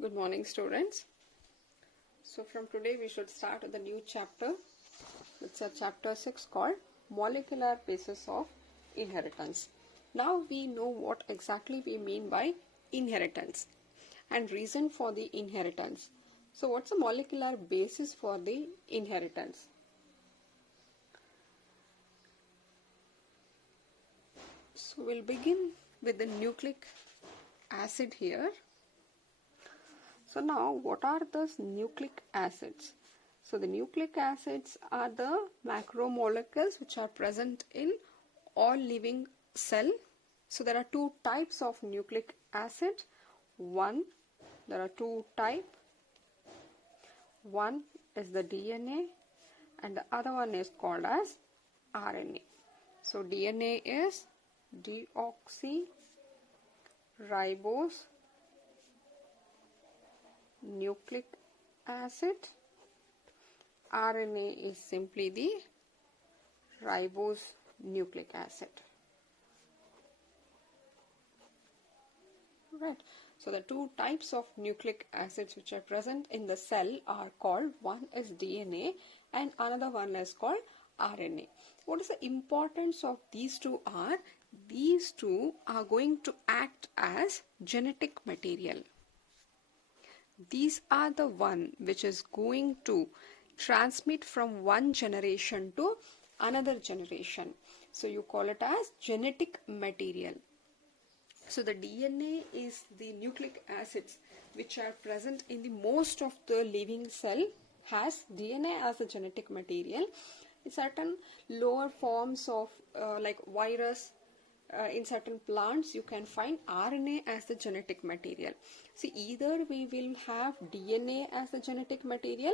Good morning, students. So from today we should start with a new chapter. It's a chapter 6 called Molecular Basis of Inheritance. Now we know what exactly we mean by inheritance and reason for the inheritance. So what's the molecular basis for the inheritance? So we'll begin with the nucleic acid here. So now what are those nucleic acids? So the nucleic acids are the macromolecules which are present in all living cell. So there are two types of nucleic acid. There are two types. One is the DNA and the other one is called as RNA. So DNA is deoxyribose nucleic acid. RNA is simply the ribose nucleic acid. Right. So the two types of nucleic acids which are present in the cell are called, one is DNA and another one is called RNA. What is the importance of these two are? These two are going to act as genetic material. These are the one which is going to transmit from one generation to another generation. So you call it as genetic material. So the DNA is the nucleic acids which are present in the most of the living cell has DNA as a genetic material. In certain lower forms of like virus, in certain plants you can find RNA as the genetic material. See, either we will have DNA as the genetic material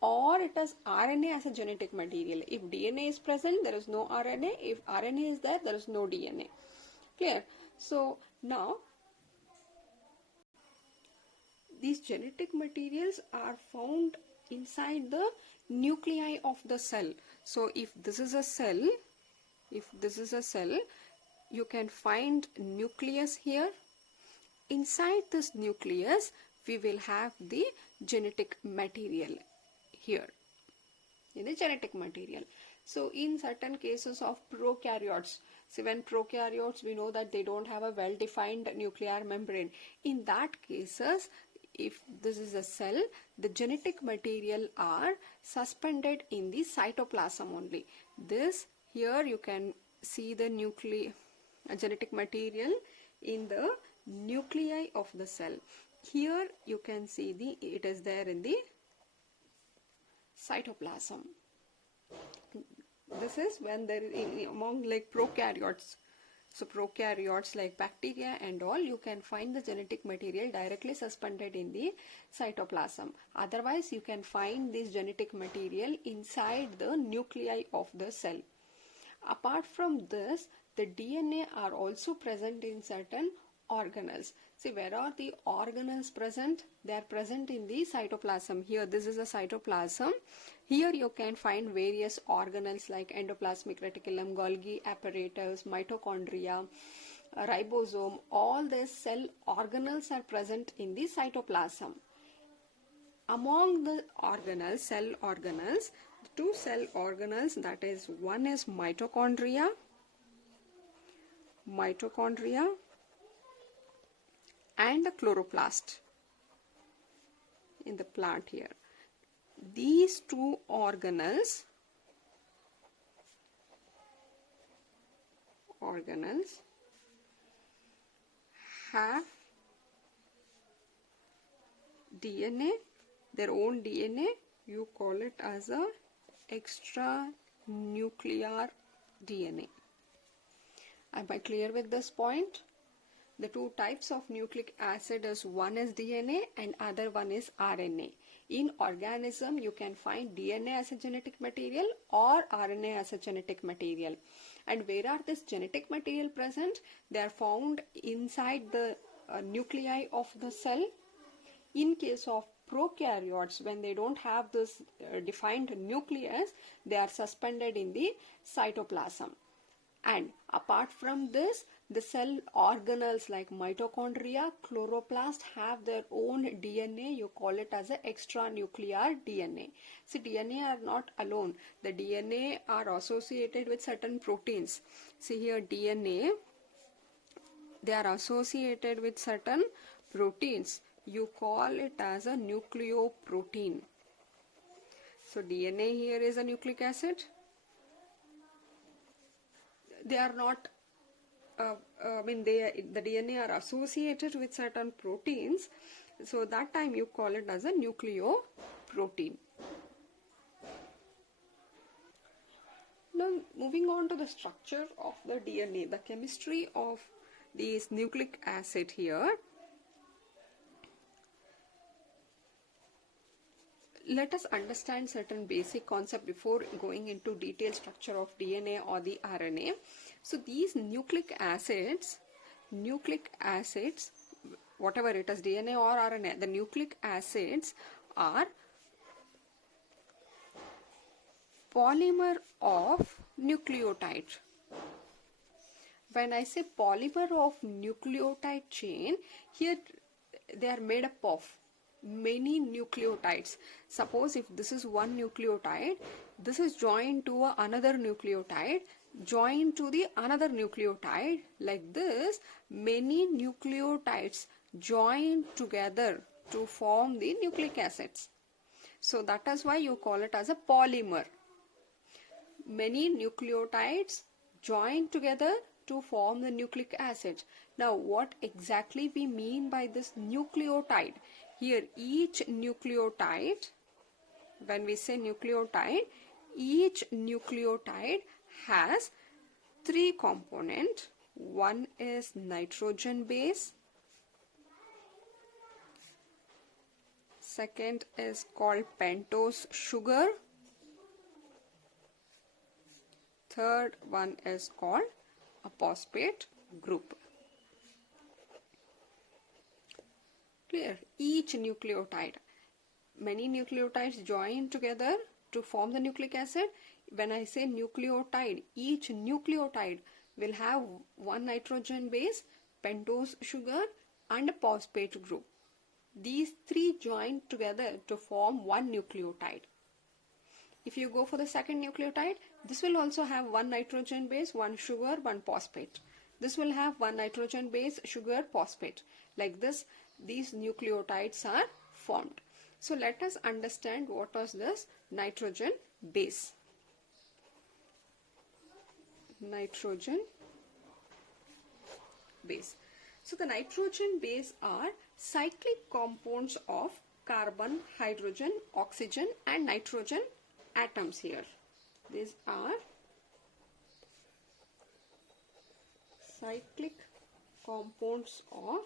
or it is RNA as a genetic material. If DNA is present, there is no RNA. If RNA is there, there is no DNA. Clear? So now these genetic materials are found inside the nuclei of the cell. So if this is a cell, you can find nucleus here. Inside this nucleus, we will have the genetic material here. In the genetic material. So in certain cases of prokaryotes, see when prokaryotes we know that they don't have a well-defined nuclear membrane. In that cases, if this is a cell, the genetic material are suspended in the cytoplasm only. This here you can see the genetic material in the nuclei of the cell. Here you can see it is there in the cytoplasm. This is when there is among like prokaryotes. So prokaryotes like bacteria and all, you can find the genetic material directly suspended in the cytoplasm. Otherwise, you can find this genetic material inside the nuclei of the cell. Apart from this, the DNA are also present in certain organelles. See, where are the organelles present? They are present in the cytoplasm. Here, this is a cytoplasm. Here you can find various organelles like endoplasmic reticulum, Golgi apparatus, mitochondria, ribosome. All these cell organelles are present in the cytoplasm. Among the organelles, cell organelles, the two cell organelles, that is, one is mitochondria and the chloroplast in the plant here. These two organelles have DNA, their own DNA. You call it as a extranuclear DNA. Am I clear with this point? The two types of nucleic acid is one is DNA and other one is RNA. In organism, you can find DNA as a genetic material or RNA as a genetic material. And where are this genetic material present? They are found inside the nuclei of the cell. In case of prokaryotes, when they don't have this defined nucleus, they are suspended in the cytoplasm. And apart from this, The cell organelles like mitochondria, chloroplast have their own DNA. You call it as an extranuclear DNA. See, DNA are not alone. The DNA are associated with certain proteins. See here, DNA, they are associated with certain proteins. You call it as a nucleoprotein. So DNA here is a nucleic acid. They are not, the DNA are associated with certain proteins. So that time you call it as a nucleoprotein. Now moving on to the structure of the DNA, the chemistry of this nucleic acid here. Let us understand certain basic concept before going into detailed structure of DNA or the RNA. So these nucleic acids, whatever it is, DNA or RNA, the nucleic acids are polymer of nucleotide. When I say polymer of nucleotide chain, here they are made up of many nucleotides. Suppose if this is one nucleotide, this is joined to another nucleotide, joined to the another nucleotide, like this, many nucleotides join together to form the nucleic acids. So that is why you call it as a polymer. Many nucleotides join together to form the nucleic acid. Now what exactly we mean by this nucleotide? Here each nucleotide, when we say nucleotide, each nucleotide has three components. One is nitrogen base, second is called pentose sugar, third one is called a phosphate group. Clear? Each nucleotide, many nucleotides join together to form the nucleic acid. When I say nucleotide, each nucleotide will have one nitrogen base, pentose sugar and a phosphate group. These three join together to form one nucleotide. If you go for the second nucleotide, this will also have one nitrogen base, one sugar, one phosphate. This will have one nitrogen base, sugar, phosphate. Like this, these nucleotides are formed. So let us understand what was this nitrogen base. Nitrogen base. So the nitrogen base are cyclic compounds of carbon, hydrogen, oxygen and nitrogen atoms here. These are cyclic compounds of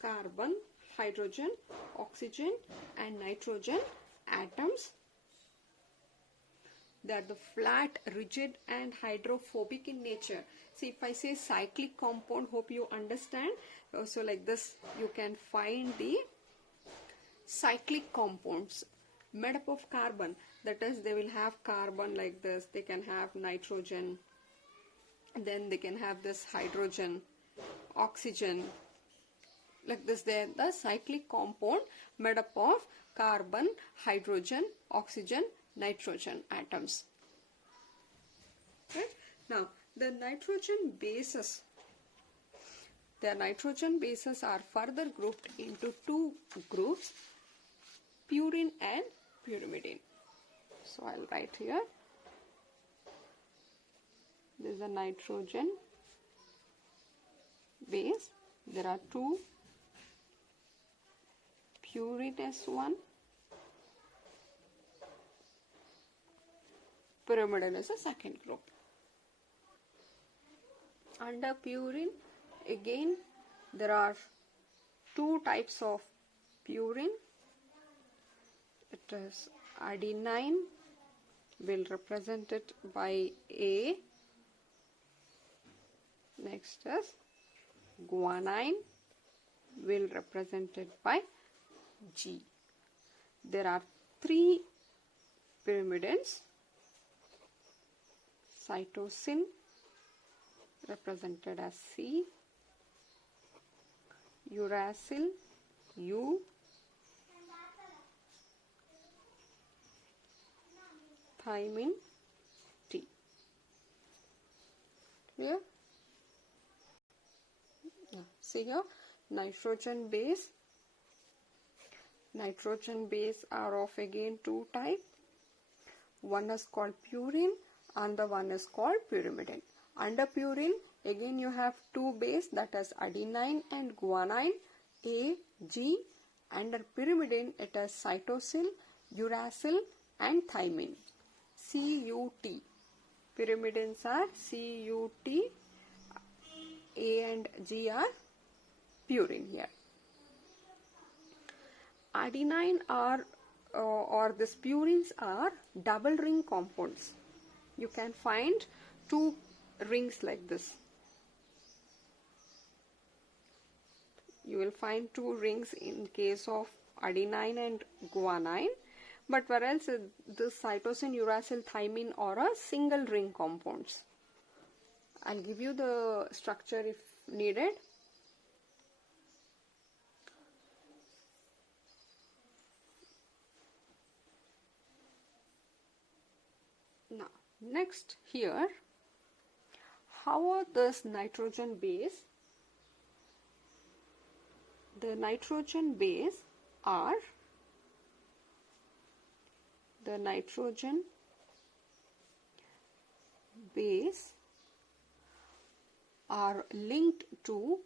carbon, hydrogen, oxygen and nitrogen atoms. They are the flat, rigid and hydrophobic in nature. See, if I say cyclic compound, hope you understand. So like this, you can find the cyclic compounds made up of carbon. That is, they will have carbon like this. They can have nitrogen. Then they can have this hydrogen, oxygen. Like this, they are the cyclic compound made up of carbon, hydrogen, oxygen, nitrogen atoms. Right? Now, the nitrogen bases. The nitrogen bases are further grouped into two groups, purine and pyrimidine. So I'll write here. This is a nitrogen base. There are two, purine one, pyrimidine is a second group. Under purine, again there are two types of purine. It is adenine, will represent it by A. Next is guanine, will represent it by G. There are three pyrimidines. Cytosine represented as C, uracil, U, thymine, T. Clear? See here, nitrogen base. Nitrogen base are of again two types. One is called purine and the one is called pyrimidine. Under purine, again you have two base, that is adenine and guanine, A, G. Under pyrimidine, it is cytosine, uracil and thymine, CUT. Pyrimidines are CUT, A and G are purine here. Adenine are or these purines are double ring compounds. You can find two rings like this. You will find two rings in case of adenine and guanine, but whereas the cytosine, uracil, thymine are a single ring compounds. I'll give you the structure if needed. Now, next here, how are this nitrogen base? The nitrogen base are linked to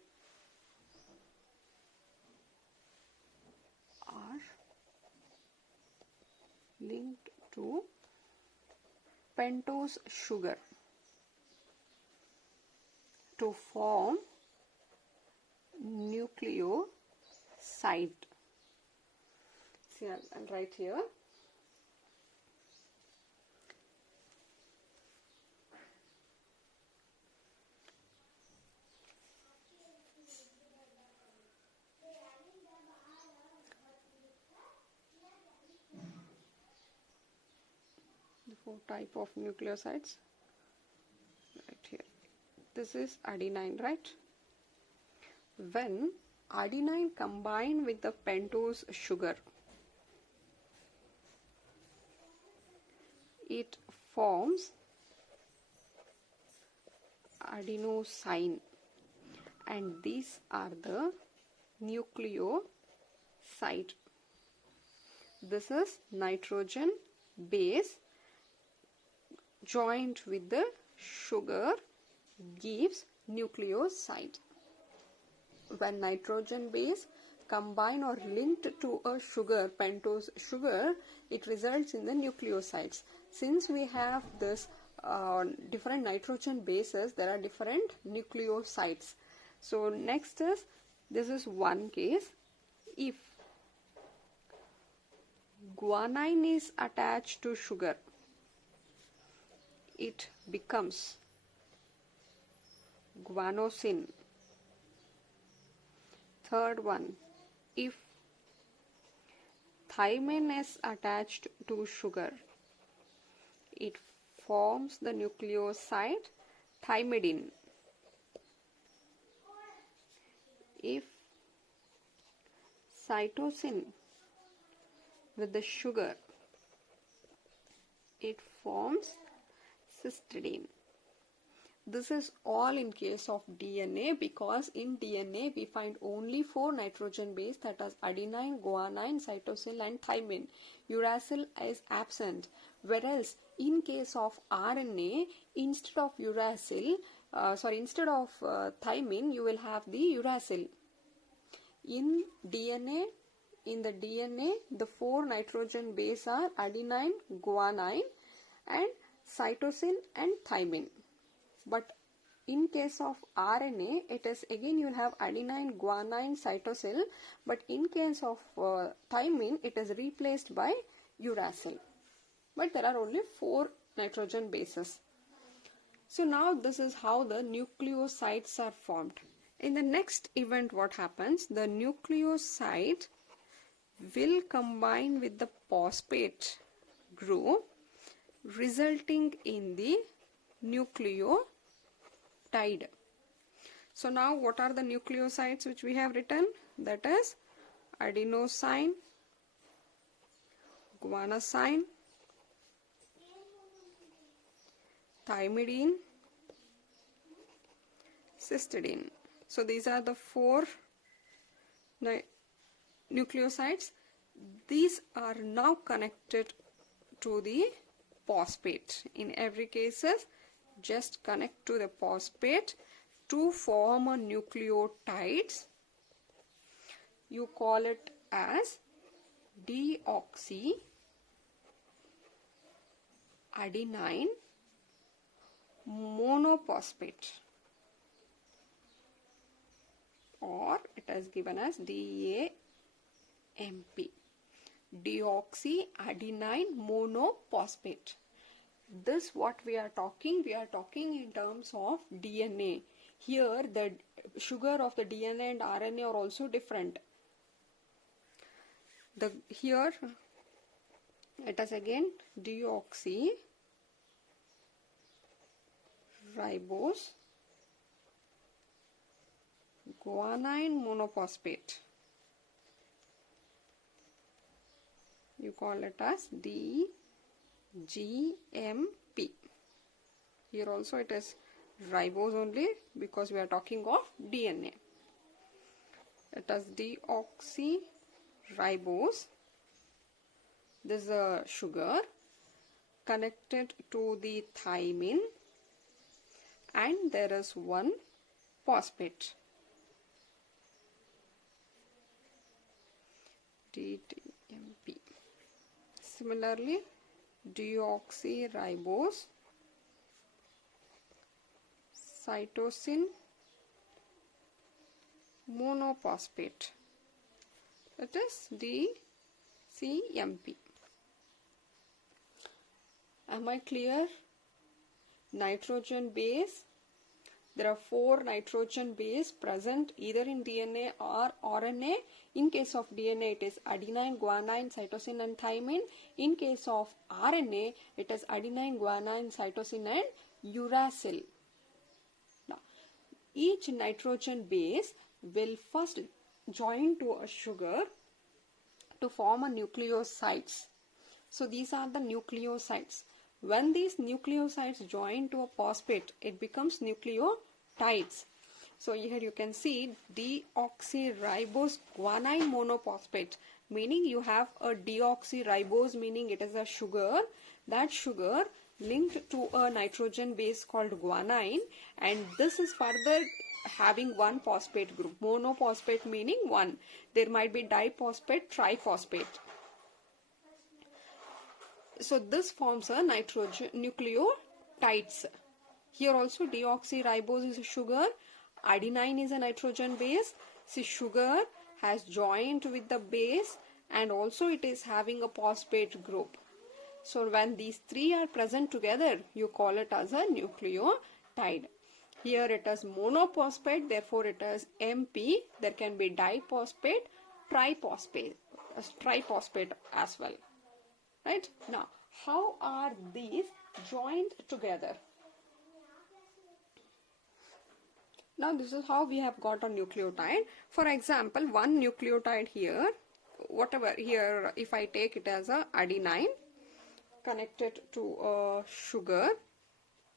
pentose sugar to form nucleoside. See, I'll write here. The four type of nucleosides right here. This is adenine, right? When adenine combine with the pentose sugar, it forms adenosine, and these are the nucleoside. This is nitrogen base joined with the sugar gives nucleoside. When nitrogen base combine or linked to a sugar, pentose sugar, it results in the nucleosides. Since we have this different nitrogen bases, there are different nucleosides. So next is, this is one case. If guanine is attached to sugar, it becomes guanosine. Third one, if thymine is attached to sugar, it forms the nucleoside thymidine. If cytosine with the sugar, it forms cysteine. This is all in case of DNA, because in DNA we find only 4 nitrogen base, that is adenine, guanine, cytosine and thymine. Uracil is absent. Whereas in case of RNA, instead of thymine, you will have the uracil. In the DNA, the 4 nitrogen base are adenine, guanine and cytosine and thymine. But in case of RNA, it is again you will have adenine, guanine, cytosine, but in case of thymine, it is replaced by uracil. But there are only 4 nitrogen bases. So now this is how the nucleosides are formed. In the next event, what happens? The nucleoside will combine with the phosphate group, resulting in the nucleotide. So now what are the nucleosides which we have written? That is adenosine, guanosine, thymidine, cytidine. So these are the 4 nucleosides. These are now connected to the phosphate. In every case, just connect to the phosphate to form a nucleotides. You call it as deoxy adenine monophosphate, or it is given as DAMP, deoxy adenine monophosphate. This what we are talking in terms of DNA. Here the sugar of the DNA and RNA are also different. Here it is again deoxy ribose guanine monophosphate. You call it as DGMP. Here also it is ribose only because we are talking of DNA. It is deoxy ribose. This is a sugar connected to the thymine, and there is one phosphate, DTMP. Similarly, deoxyribose, cytosine monophosphate. It is DCMP. Am I clear? Nitrogen base. There are 4 nitrogen base present either in DNA or RNA. In case of DNA, it is adenine, guanine, cytosine and thymine. In case of RNA, it is adenine, guanine, cytosine and uracil. Now, each nitrogen base will first join to a sugar to form a nucleosides. So these are the nucleosides. When these nucleosides join to a phosphate, it becomes nucleotides. So here you can see deoxyribose guanine monophosphate, meaning you have a deoxyribose, meaning it is a sugar. That sugar linked to a nitrogen base called guanine, and this is further having one phosphate group. Monophosphate meaning one. There might be diphosphate, triphosphate. So this forms a nitrogen nucleotides. Here also deoxyribose is a sugar, adenine is a nitrogen base. See, sugar has joined with the base and also it is having a phosphate group. So when these 3 are present together, you call it as a nucleotide. Here it is monophosphate, therefore it is MP. There can be diphosphate, triphosphate as well. Right? Now, how are these joined together? Now, this is how we have got a nucleotide. For example, one nucleotide here, whatever here, if I take it as a adenine connected to a sugar,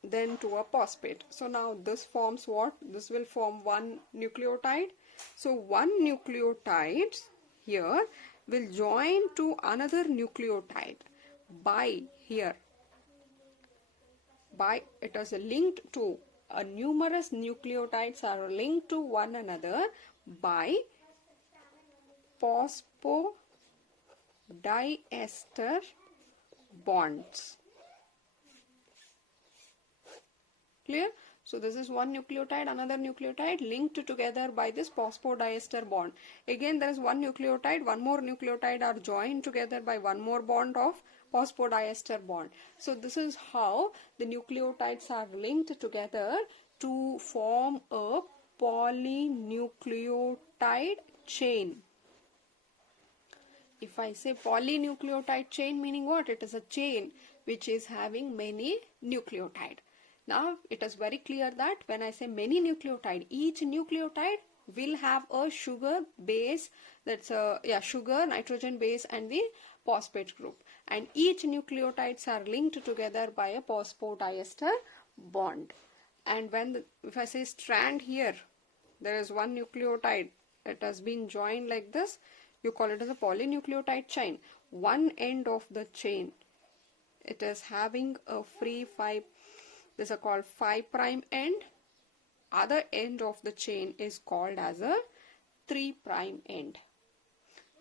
then to a phosphate. So now this forms what? This will form one nucleotide. So one nucleotide here will join to another nucleotide by it is linked to numerous nucleotides are linked to one another by phosphodiester bonds. Clear? So this is one nucleotide, another nucleotide linked together by this phosphodiester bond. Again there is one nucleotide, one more nucleotide are joined together by one more bond of phosphodiester bond. So this is how the nucleotides are linked together to form a polynucleotide chain. If I say polynucleotide chain, meaning what? It is a chain which is having many nucleotides. Now it is very clear that when I say many nucleotide, each nucleotide will have a sugar base, that's a sugar, nitrogen base and the phosphate group, and each nucleotides are linked together by a phosphodiester bond. And if I say strand here, there is one nucleotide, it has been joined like this, you call it as a polynucleotide chain. One end of the chain, it is having a free 5, this is called 5 prime end. Other end of the chain is called as a 3 prime end.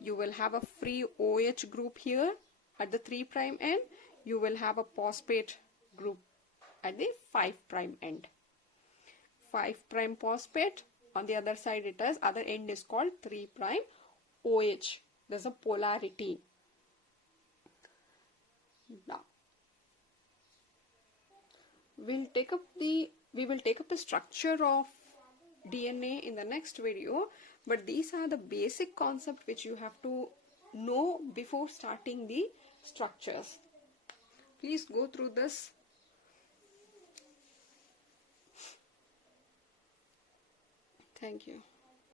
You will have a free OH group here at the 3 prime end. You will have a phosphate group at the 5 prime end. 5 prime phosphate, on the other side it is, other end is called 3 prime OH. There's a polarity. Now we will take up the structure of DNA in the next video, but these are the basic concepts which you have to know before starting the structures. Please go through this. Thank you.